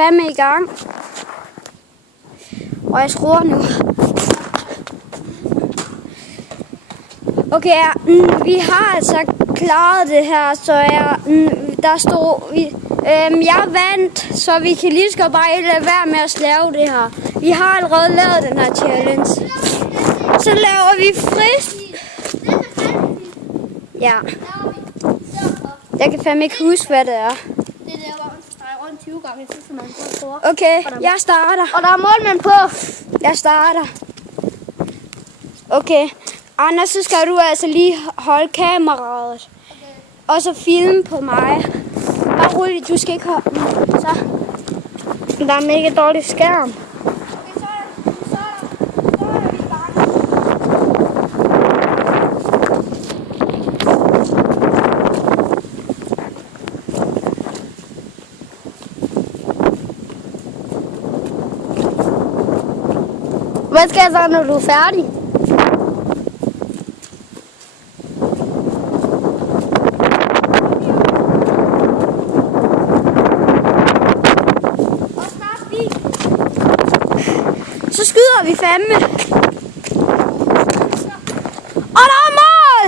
fandme i gang. Og jeg skruer nu. Okay, vi har altså klaret det her, så der stod... jeg vandt, så vi kan lige så bare lade være med at lave det her. Vi har allerede lavet den her challenge. Så laver vi frist. Ja. Jeg kan fandme ikke huske, hvad det er. Det er der, hvor man skal strege rundt 20 gange, så man får score. Okay, jeg starter. Og der er målmand på. Jeg starter. Okay. Anders, så skal du altså lige holde kameraet. Okay. Og så filme på mig. Bare roligt, du skal ikke holde den. Så. Der er en mega dårlig skærm. Okay, så er vi i gang. Hvad skal jeg så, når du er færdig? Så skyder vi fandme. Og der er mål!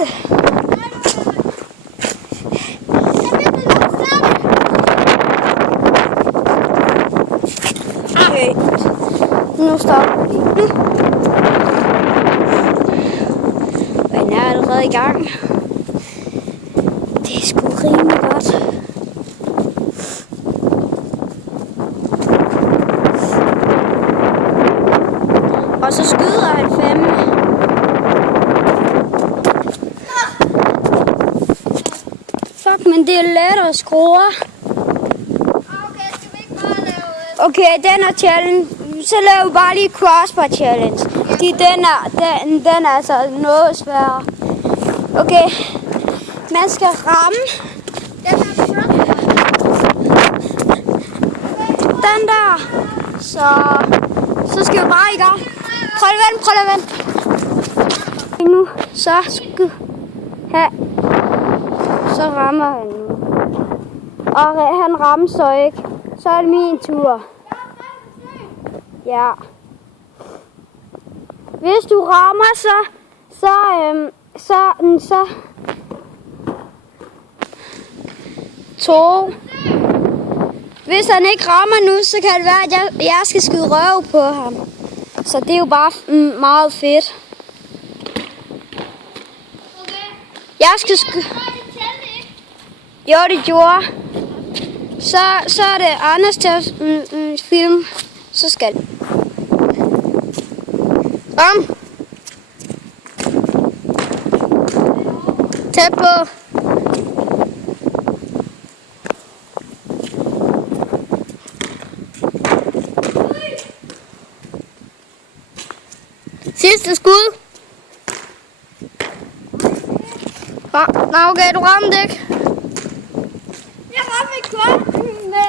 Okay. Nu stopper vi. Den er allerede i gang. Det er sgu rimelig godt. Og så skyder han fandme. Fuck, men det er let at skrue. Okay, skal vi ikke bare lave... Okay, den er challenge. Så laver vi bare lige crossbar challenge. Fordi den er altså noget sværere. Okay, man skal ramme. Den der. Så skal vi bare i gang. Prøv at vente. Nu, så skal her. Så rammer han nu. Og han rammer så ikke. Så er det min tur. Ja. Hvis du rammer, så 2. Hvis han ikke rammer nu, så kan det være, at jeg skal skyde røv på ham. Så det er jo bare meget fedt. Jeg skal skyde... Jo, det gjorde. Så er det Anders til at filme. Så skal det. Ram. Tæt på. Sidste skud. Nå, okay, du ramte ikke. Jeg rammer ikke godt.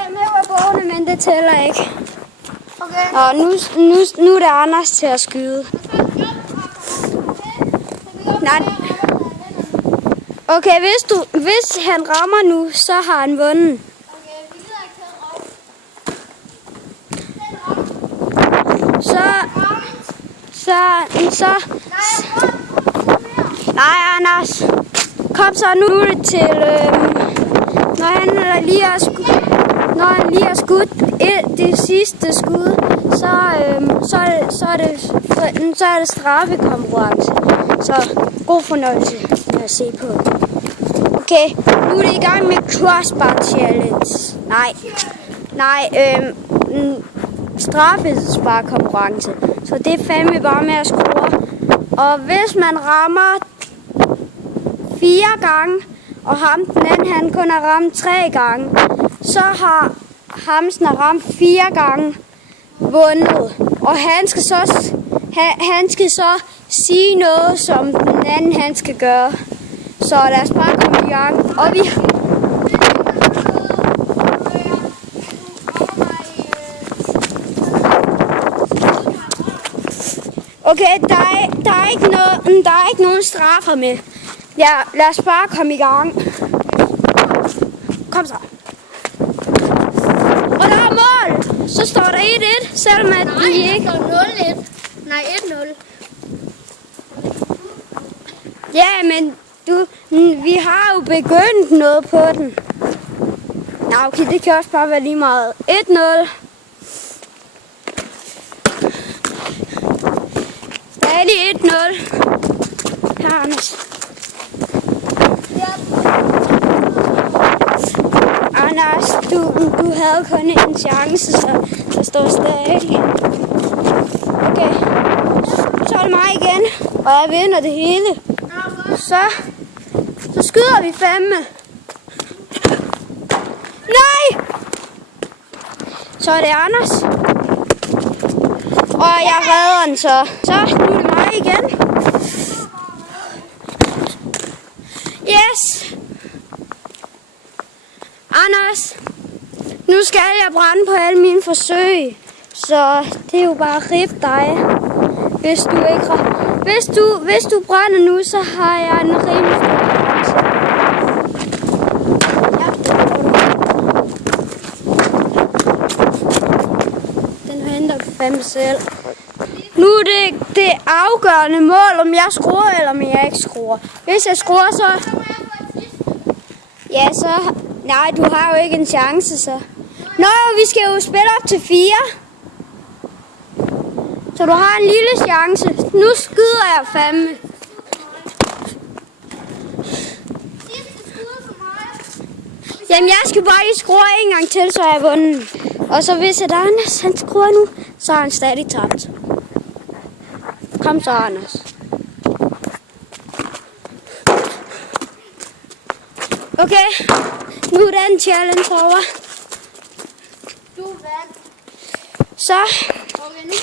Med rødbårene, men det tæller ikke. Okay. Og nu er det Anders til at skyde. Nej. Okay, hvis han rammer nu, så har han vundet. Okay, vi gider ikke tage Så. Nej, Anders. Kom så, nu er det til, når han lige har skudt det sidste skud, så er det straffekonkurrence. Så god fornøjelse med at se på. Okay, nu er det i gang med crossbar challenge. Nej, straffesparkonkurrence. Så det er fandme bare med at skrue. Og hvis man rammer 4 gange, og ham den anden han kun har ramt 3 gange, så har Hamsen ramt 4 gange vundet. Og han skal så sige noget, som den anden han skal gøre. Så lad os bare komme i gang. Og vi... Okay, der er ikke nogen straffer med. Ja, lad os bare komme i gang. Kom så. Og der er mål! selvom at Nej, de det ikke... står 0-1. Nej, 1-0. Ja, men vi har jo begyndt noget på den. Nå, okay, det kan også bare være lige meget. 1-0. Stadig 1-0. Her, Anders. Anders, du havde kun en chance, så der står stadig. Okay. Så er det mig igen, og jeg vinder det hele. Så skyder vi fandme. Nej! Så er det Anders. Og jeg redder den så. Så nu er det mig igen. Yes! Anders, nu skal jeg brænde på alle mine forsøg. Så det er jo bare rip dig. Hvis du brænder nu, så har jeg en rimelig stor chance. Den henter du fandme selv. Nu er det afgørende mål, om jeg skruer eller om jeg ikke skruer. Hvis jeg skruer, så... Ja, så... Nej, du har jo ikke en chance, så. Nå, vi skal jo spille op til 4. Så du har en lille chance. Nu skyder jeg fandme. Jamen, jeg skal bare lige skrue en gang til, så er jeg vundet. Og så hvis Anders han skruer nu, så har han stadig tabt. Kom så, Anders. Okay, nu er den challenge over. Du vandt. Så. Okay, nu